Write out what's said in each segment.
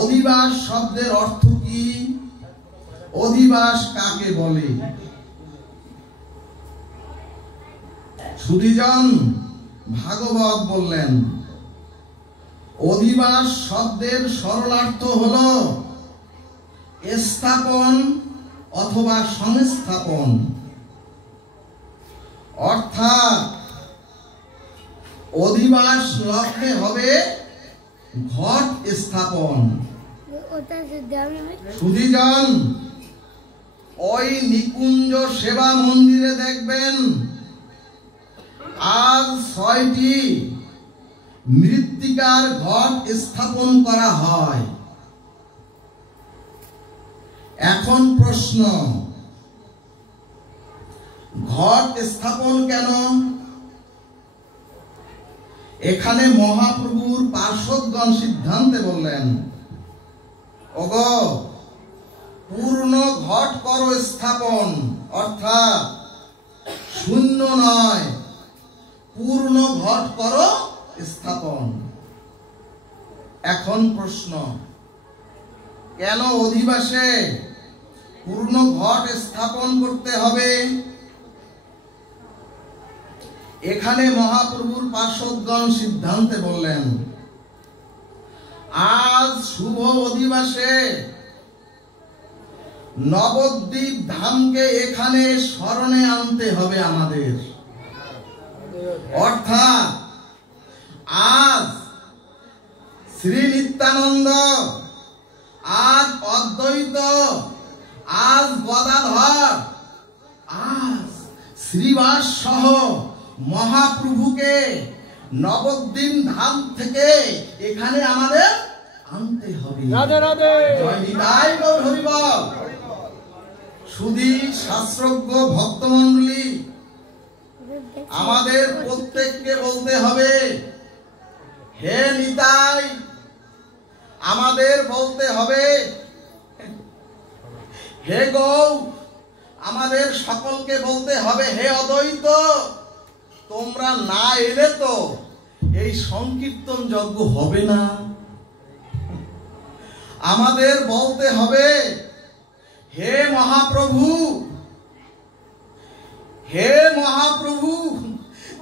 অধিবাস শব্দের অর্থ কি? অধিবাস কাকে বলে? সুধীজন ভাগবত বললেন অধিবাস শব্দের সরলার্থ হলো স্থাপন অথবা সংস্থাপন, অর্থাৎ অধিবাস লগ্নে হবে ঘট স্থাপন। সুধীজন ওই নিকুঞ্জ সেবা মন্দিরে দেখবেন আজ 6টি মৃত্তিকার ঘট স্থাপন করা হয়। এখন প্রশ্ন, ঘট স্থাপন কেন? এখানে মহাপ্রভুর পার্শ্বদগণ সিদ্ধান্তে বললেন ওগো পূর্ণ ঘট করো স্থাপন, অর্থাৎ শূন্য নয়, পূর্ণ ঘট করো স্থাপন। এখন প্রশ্ন, কেন অধিবাসে পূর্ণ ঘট স্থাপন করতে হবে? এখানে মহাপ্রভুর পার্শ্বদগণ সিদ্ধান্তে বললেন আজ শুভ অধিবাসে নবদ্বীপ ধামকে এখানে স্মরণে আনতে হবে আমাদের। অর্থাৎ আজ শ্রী নিত্যানন্দ, আজ অদ্বৈত, আজ গদাধর, আজ শ্রীবাস সহ মহাপ্রভুকে নবদ্বীপ ধাম থেকে এখানে আমাদের আনতে হবে। রাধে রাধে, জয় নিতাই গৌর হরি বল। শুধু শাস্ত্রজ্ঞ ভক্তমণ্ডলী, আমাদের প্রত্যেককে বলতে হবে হে নিতাই, আমাদের বলতে হবে হে গৌ, আমাদের সকলকে বলতে হবে হে অদ্বৈত। তোমরা না এলে তো এই সংকীর্তন যজ্ঞ হবে না। আমাদের বলতে হবে হে মহাপ্রভু, হে মহাপ্রভু,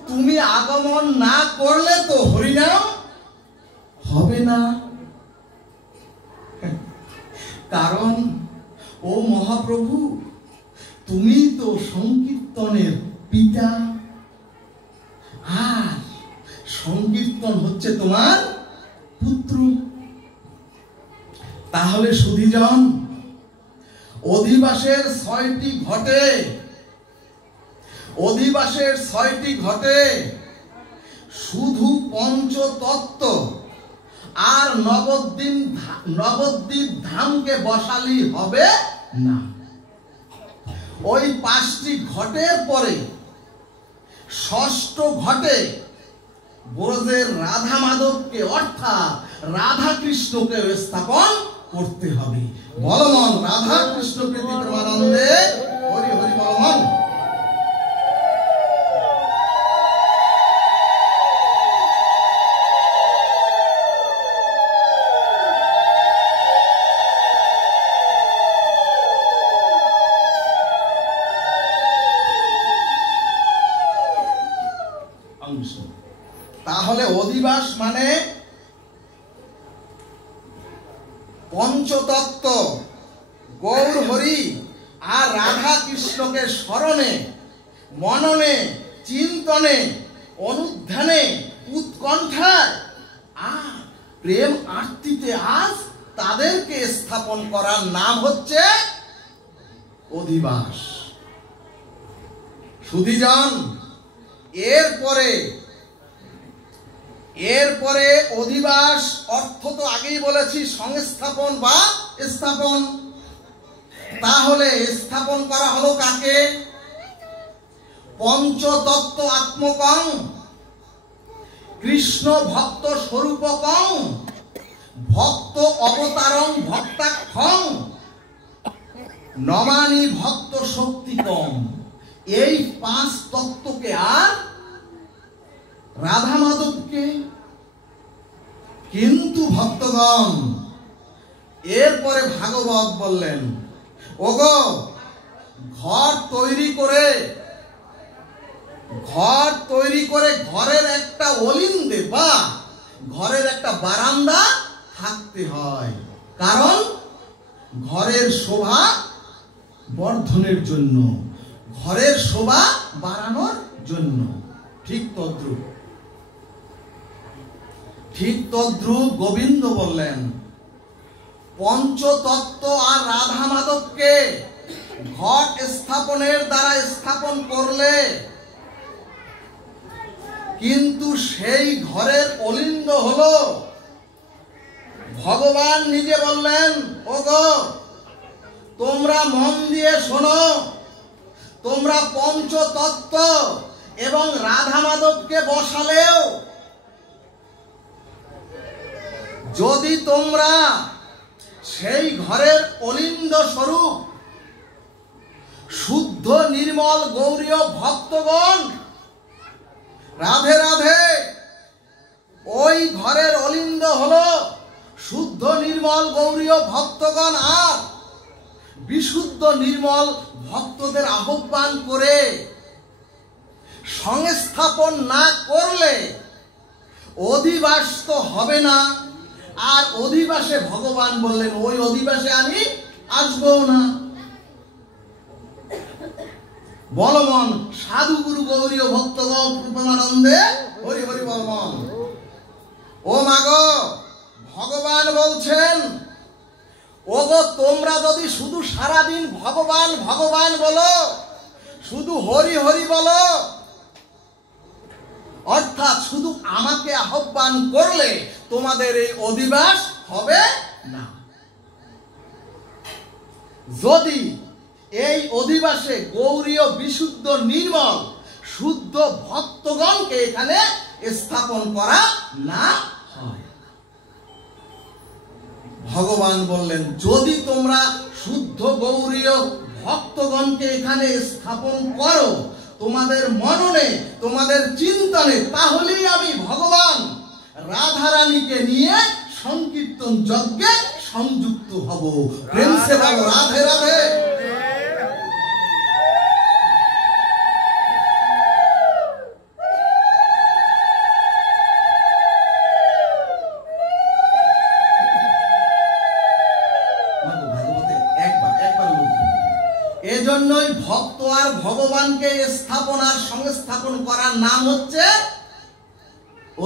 তুমি আগমন না করলে তো হরিনাম হবে না। কারণ ও মহাপ্রভু, তুমি তো সংকীর্তনের পিতা, আর সংকীর্তন হচ্ছে তোমার পুত্র। তাহলে সুধীজন, অধিবাসের 6টি ঘটে, অধিবাসের 6টি ঘটে শুধু পঞ্চতত্ত্ব আর নবদ্বীপ ধামকে বসালি হবে না। ওই 5টি ঘটের পরে 6ষ্ঠ ঘটে ব্রজের রাধা মাধবকে, অর্থাৎ রাধা কৃষ্ণকে স্থাপন করতে হবে। বলমন রাধা কৃষ্ণ প্রীতি প্রেমানন্দে হরি হরি বলমন। তাহলে অধিবাস মানে পঞ্চতত্ত্ব, গৌর হরি আর রাধা কৃষ্ণকে স্মরণে, মননে, চিন্তনে, অনুধ্যানে, উৎকণ্ঠায় আর প্রেম আরতিতে আজ তাদেরকে স্থাপন করার নাম হচ্ছে অধিবাস। সুধীজন, এরপরে অধিবাস অর্থ তো আগেই বলেছি সংস্থাপন বা স্থাপন। তাহলে স্থাপন করা হলো কাকে? পঞ্চতত্ত্ব আত্মকং, কৃষ্ণ ভক্ত স্বরূপকং, ভক্ত অবতারং ভক্তাক্ষং, নমানি ভক্ত শক্তিকং। এই 5 তত্ত্বকে আর রাধা মাধবকে। কিন্তু ভক্তগণ, এরপরে ভাগবত বললেন, ওগো ঘর তৈরি করে ঘরের একটা অলিন্দে বা ঘরের একটা বারান্দা থাকতে হয়, কারণ ঘরের শোভা বর্ধনের জন্য, ঘরের শোভা বাড়ানোর জন্য। ঠিক তদ্রূপ গোবিন্দ বললেন, পঞ্চতত্ত্ব আর রাধা মাধবকে ঘট স্থাপনের দ্বারা স্থাপন করলে কিন্তু সেই ঘরের অলিন্দ হলো, ভগবান নিজে বললেন, ওগো তোমরা মন দিয়ে শোনো, তোমরা পঞ্চতত্ত্ব এবং রাধা মাধবকে বসালেও যদি তোমরা সেই ঘরের অলিন্দ স্বরূপ শুদ্ধ নির্মল গৌরীয় ভক্তগণ, রাধে রাধে, ওই ঘরের অলিন্দ হলো শুদ্ধ নির্মল গৌরীয় ভক্তগণ, আর বিশুদ্ধ নির্মল ভক্তদের আহ্বান করে সংস্থাপন না করলে অধিবাস তো হবে না। আর অধিবাসে ভগবান বললেন, ওই অধিবাসে আমি আসবো না। বলমন সাধু গুরু গৌরীয় ভক্তগণ কৃপণানন্দে হরি হরি বলমন। ও মাগো, ভগবান বলছেন, ওগো তোমরা যদি শুধু সারাদিন ভগবান ভগবান বলো, শুধু হরি হরি বলো, অর্থাৎ শুধু আমাকে আহ্বান করলে তোমাদের এই অধিবাস হবে না। যদি এই অধিবাসে গৌরীয় বিশুদ্ধ নির্মল শুদ্ধ ভক্তগণকে এখানে স্থাপন করা না হয়, ভগবান বললেন, যদি তোমরা শুদ্ধ গৌরীয় ভক্তগণকে এখানে স্থাপন করো তোমাদের মননে, তোমাদের চিন্তনে, তাহলেই আমি ভগবান রাধারানীকে নিয়ে সংকীর্তন যজ্ঞে সংযুক্ত হব। প্রেম সে বলো রাধে রাধে। এজন্যই ভক্ত আর ভগবানকে স্থাপন আর সংস্থাপন করার নাম হচ্ছে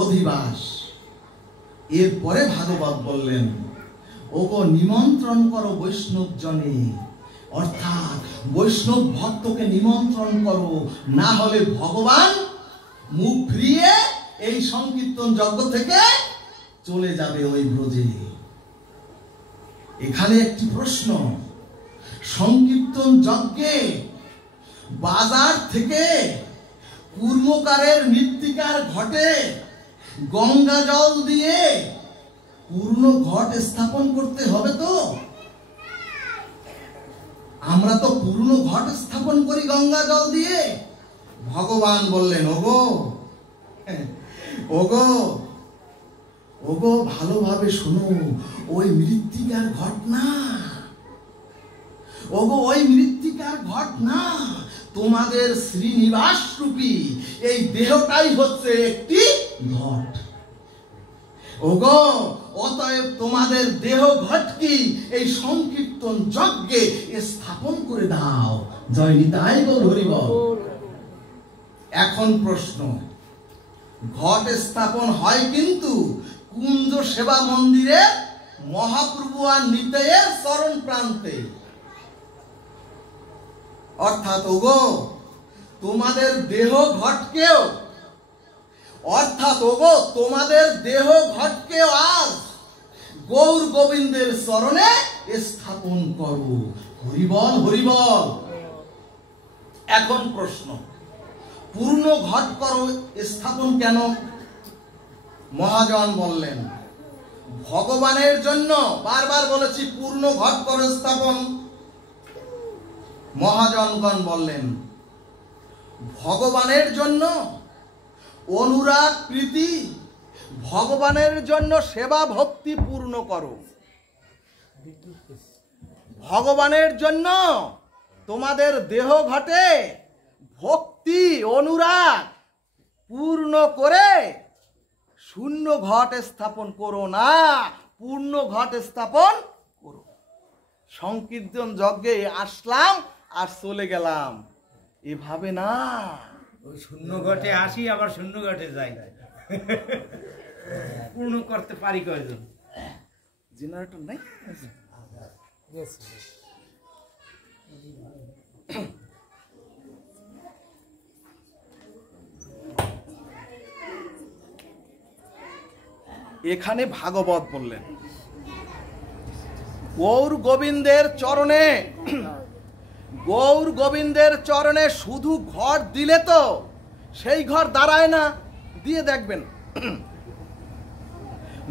অধিবাস। এরপরে ভাগবত বললেন, ওগো নিমন্ত্রণ করো বৈষ্ণব জনে, অর্থাৎ বৈষ্ণব ভক্তকে নিমন্ত্রণ করো, না হলে ভগবান মুখ ফিরিয়ে এই সংকীর্তন যজ্ঞ থেকে চলে যাবে ওই ব্রজে। এখানে একটি প্রশ্ন, সংকীর্তন যজ্ঞে বাজার থেকে পূর্ণকারের মৃত্তিকার ঘটে গঙ্গা জল দিয়ে পূর্ণ ঘট স্থাপন করতে হবে তো? আমরা তো পূর্ণ ঘট স্থাপন করি গঙ্গা জল দিয়ে। ভগবান বললেন, ওগো ওগো ওগো ভালোভাবে শোনো, ওই মৃত্তিকার ঘট না, ওগো ওই মৃত্তিকার ঘট না, তোমাদের শ্রীনিবাস রূপী এই দেহটাই হচ্ছে একটি ঘট। ওগো অতএব তোমাদের দেহ ঘটকে এই সংকীর্তন যজ্ঞে স্থাপন করে দাও। জয় নিতাই গৌর হরি বল। এখন প্রশ্ন, ঘট স্থাপন হয় কিন্তু কুঞ্জ সেবা মন্দিরে মহাপ্রভু আর নিতাইয়ের চরণ প্রান্তে, অর্থাৎ ওগো তোমাদের দেহ ঘটকেও, অর্থাৎ ওগো তোমাদের দেহ ঘটকেও আজ গৌর গোবিন্দের চরণে স্থাপন করো। হরিবল হরিবল। এখন প্রশ্ন, পূর্ণ ঘট করো স্থাপন কেন? মহাজন বললেন, ভগবানের জন্য। বারবার বলেছি পূর্ণ ঘট করো স্থাপন। মহাজনগণ বললেন, ভগবানের জন্য অনুরাগ প্রীতি, ভগবানের জন্য সেবা ভক্তি পূর্ণ করো। ভগবানের জন্য তোমাদের দেহ ঘটে ভক্তি অনুরাগ পূর্ণ করে শূন্য ঘট স্থাপন করো না, পূর্ণ ঘট স্থাপন করো। সংকীর্তন যজ্ঞে আসলাম আর চলে গেলাম, এভাবে না। ওই শূন্য ঘটে আসি আবার শূন্য ঘটে যাই, পূর্ণ করতে পারি কয়জন? জেনারেটর নাই? এখানে ভাগবত বললেন গৌর গোবিন্দের চরণে, গৌর গোবিন্দের চরণে শুধু ঘর দিলে তো সেই ঘর দাঁড়ায় না। দিয়ে দেখবেন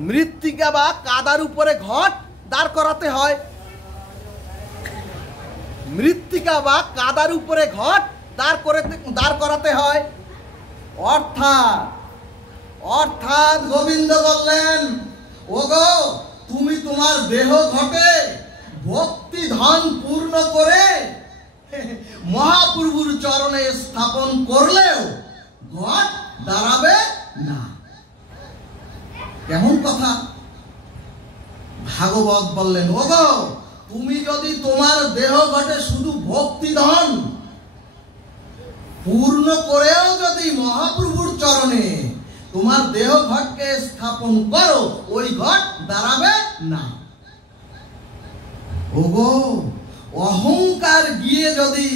মৃত্তিকা বা কাদার উপরে ঘট দাঁড় করাতে হয়, মৃত্তিকা বা কাদার উপরে ঘট দাঁড় করাতে হয়। অর্থাৎ গোবিন্দ বললেন, ওগো তুমি তোমার দেহ ঘটে ভক্তি ধন পূর্ণ করে মহাপ্রভুর চরণে স্থাপন করলেও ঘট দাঁড়াবে না। কেমন কথা? ভাগবত বললেন, ওগো তুমি যদি তোমার দেহ ঘটে শুধু ভক্তি ধন পূর্ণ করেও যদি মহাপ্রভুর চরণে তোমার দেহ ঘটকে স্থাপন করো, ওই ঘট দাঁড়াবে না। ওগো অহংকার গিয়ে যদি,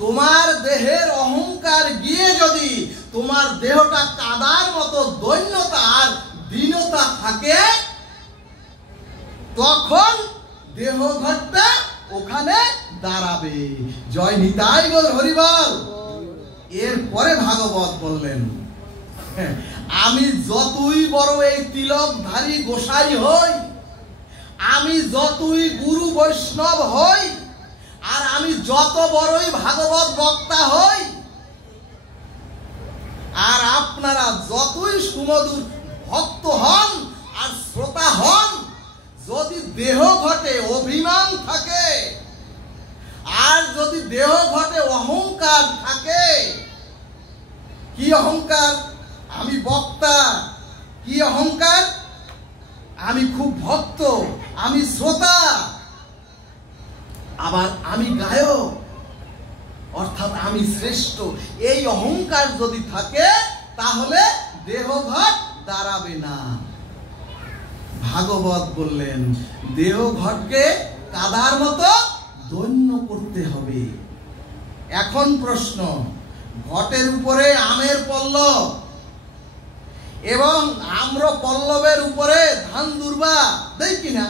তোমার দেহের অহংকার গিয়ে যদি তোমার দেহটা কাদার মতো দৈন্যতা আর দীনতা থাকে, তখন দেহ ঘটটা ওখানে দাঁড়াবে। জয় নিতাই গৌর হরিবল। এরপরে ভাগবত বললেন, আমি যতই বড় এই তিলকধারী গোসাই হই, আমি যতই গুরু বৈষ্ণব হই, আর আমি যত বড়ই ভাগবত বক্তা হই, আর আপনারা যতই সুমধুর ভক্ত হন আর শ্রোতা হন, যদি দেহ ঘটে অভিমান থাকে আর যদি দেহ ঘটে অহংকার থাকে, কি অহংকার? আমি বক্তা। কি অহংকার? আমি খুব ভক্ত, আমি শ্রোতা, আবার আমি গায়ক, অর্থাৎ আমি শ্রেষ্ঠ। এই অহংকার যদি থাকে তাহলে দেহঘট দাঁড়াবে না। ভাগবত বললেন দেহঘটকে কাদার মতো দৈন্য করতে হবে। এখন প্রশ্ন, ঘটের উপরে আমের পল্লব এবং আম্র পল্লবের উপরে ধান দুর্বা দেয় কিনা?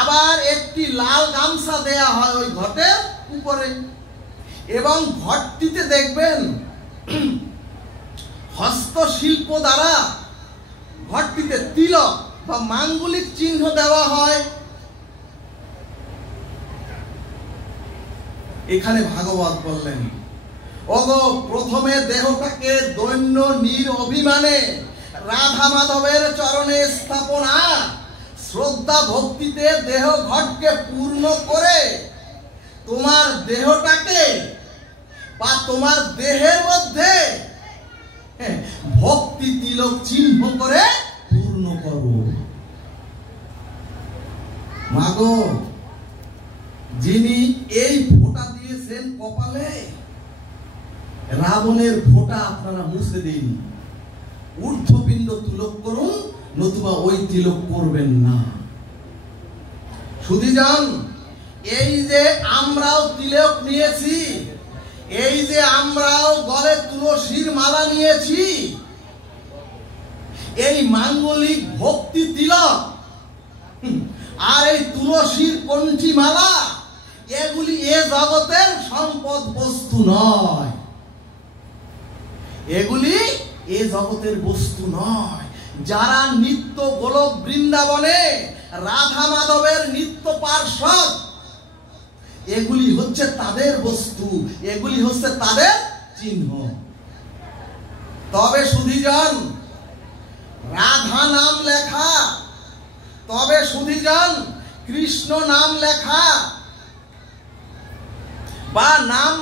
আবার একটি লাল গামছা দেয়া হয় ওই ঘটের উপরে, এবং ঘটটিতে দেখবেন হস্তশিল্প দ্বারা ঘটটিতে তিলক বা মাঙ্গলিক চিহ্ন দেওয়া হয়। এখানে ভাগবত বললেন, ওগো প্রথমে দেহটাকে দৈন্য নিরভিমানে রাধা মাধবের চরণে স্থাপনা শ্রদ্ধা ভক্তিতে দেহ ঘটকে পূর্ণ করে তোমার দেহটাকে বা তোমার দেহের মধ্যে ভক্তি তিলক চিহ্ন করে পূর্ণ করো। মাগো, যিনি এই ফোঁটা দিয়েছেন কপালে, রাবণের ফোঁটা আপনারা মুছে দিন, ঊর্ধ্বপিণ্ড তিলক করুন, নতুবা ওই তিলক করবেন না। সুধীজন, এই যে আমরাও তিলক নিয়েছি, এই যে আমরাও গলে তুলসীর মালা নিয়েছি, এই মাঙ্গলিক ভক্তি তিলক আর এই তুলসীর কঞ্চি মালা, এগুলি এ জগতের সম্পদ বস্তু নয়, এগুলি এ জগতের বস্তু নয়। যারা নিত্য গোলক বৃন্দাবনে রাধা মাধবের নিত্য পার্ষদ, এগুলি হচ্ছে তাদের বস্তু, এগুলি হচ্ছে তাদের চিহ্ন। তবে সুধীজন, রাধা নাম লেখা, তবে সুধীজন কৃষ্ণ নাম লেখা বা নাম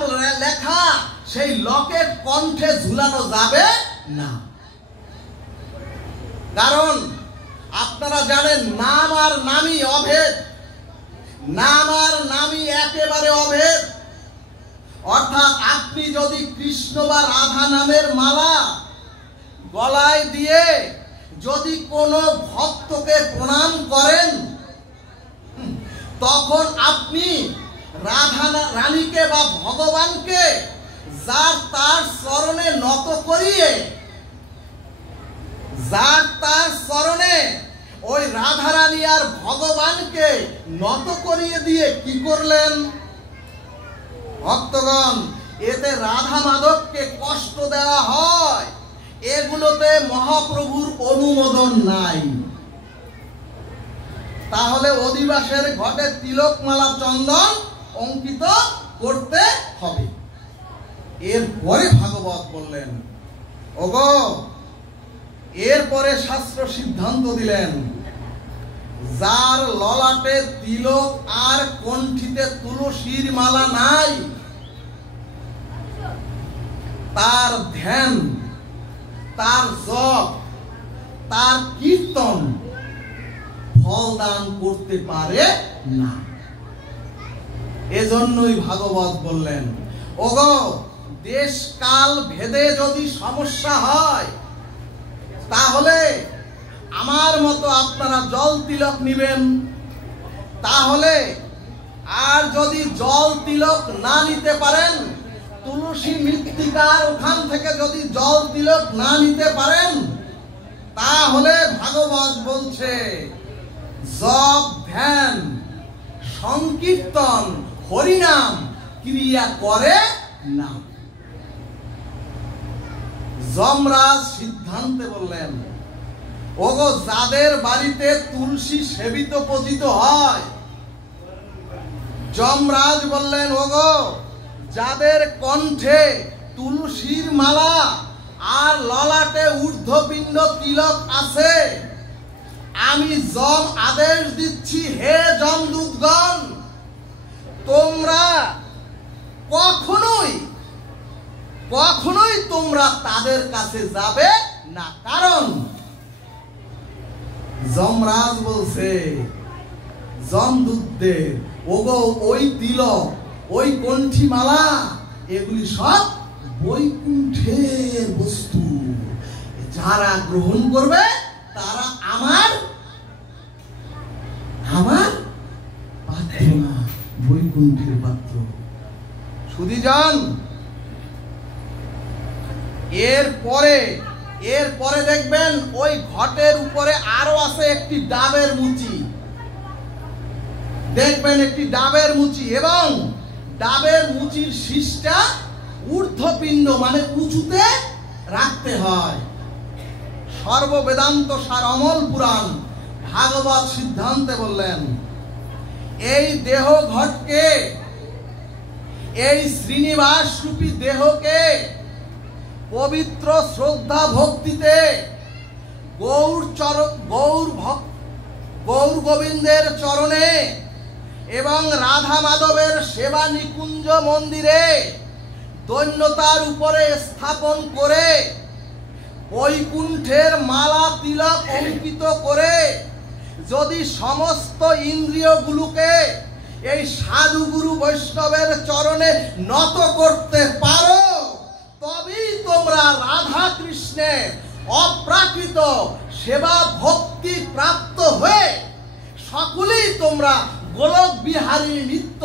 লেখা সেই লকেট কণ্ঠে ঝুলানো যাবে না। কারণ আপনারা জানেন নাম আর নামই অভেদ, নাম আর নামই একেবারে অভেদ। অর্থাৎ আপনি যদি কৃষ্ণ বা রাধা নামের মালা গলায় দিয়ে যদি কোনো ভক্তকে প্রণাম করেন, তখন আপনি রাধা রানীকে বা ভগবানকে যার তার চরণে নত করিয়ে, যার তার চরণে ওই রাধা রানী আর ভগবানকে নত করিয়ে দিয়ে কি করলেন? ভক্তগণ, এতে রাধা মাধবকে কষ্ট দেওয়া হয়, এগুলোতে মহাপ্রভুর অনুমোদন নাই। তাহলে অধিবাসের ঘটে তিলকমালা চন্দন অঙ্কিত করতে হবে। এরপরে ভাগবত বললেন, ওগো, এরপরে শাস্ত্র সিদ্ধান্ত দিলেন, যার ললাটে তিলক আর কণ্ঠিতে তুলসীর মালা নাই, তার ধ্যান, তার জপ, তার কীর্তন ফল দান করতে পারে না। এজন্যই ভাগবত বললেন, ওগো, দেশ কাল ভেদে যদি সমস্যা হয়, তাহলে আমার মতো আপনারা জল তিলক নিবেন। তাহলে আর যদি জল তিলক না নিতে পারেন, তুলসী মৃত্তিকার ওখান থেকে যদি জল তিলক না নিতে পারেন, তাহলে ভাগবত বলছে জপ, ধ্যান, সংকীর্তন, হরিনাম ক্রিয়া করে না। যমরাজ সিদ্ধান্তে বললেন, ওগো, যাদের বাড়িতে তুলসী সেবিত পূজিত হয়, যমরাজ বললেন, ওগো, যাদের কণ্ঠে তুলসীর মালা আর ললাটে ঊর্ধ্বপিণ্ড তিলক আছে, আমি যম আদেশ দিচ্ছি, হে যমদূতগণ, তোমরা কখনোই তোমরা তাদের কাছে যাবে না। কারণ যমরাজ বলছে যমদূতদের, ওগো, ওই তিলক, ওই কণ্ঠী মালা, এগুলি সব বৈকুণ্ঠের বস্তু। যারা গ্রহণ করবে তারা আমার পাত্র না, বৈকুণ্ঠের পাত্র। সুধীজন, এরপরে দেখবেন ওই ঘটের উপরে আরো আছে একটি ডাবের মুচি। দেখবেন একটি ডাবের মুচি, এবং ডাবের মুচির শীষটা ঊর্ধ্বপিণ্ড মানে উঁচুতে রাখতে হয়। সর্ববেদান্ত সার অমল পুরাণ ভাগবত সিদ্ধান্তে বললেন, এই দেহ ঘটকে, এই শ্রীনিবাস রূপী দেহকে পবিত্র শ্রদ্ধা ভক্তিতে গৌর গোবিন্দের চরণে এবং রাধা মাধবের সেবা নিকুঞ্জ মন্দিরে দৈন্যতার উপরে স্থাপন করে বৈকুণ্ঠের মালা তিলক অঙ্কিত করে যদি সমস্ত ইন্দ্রিয়গুলোকে এই সাধুগুরু বৈষ্ণবের চরণে নত করতে পারো, তবেই তোমরা রাধা কৃষ্ণের অপ্রাকৃত সেবা ভক্তি প্রাপ্ত হয়ে সকলেই তোমরা গোলক বিহারী নিত্য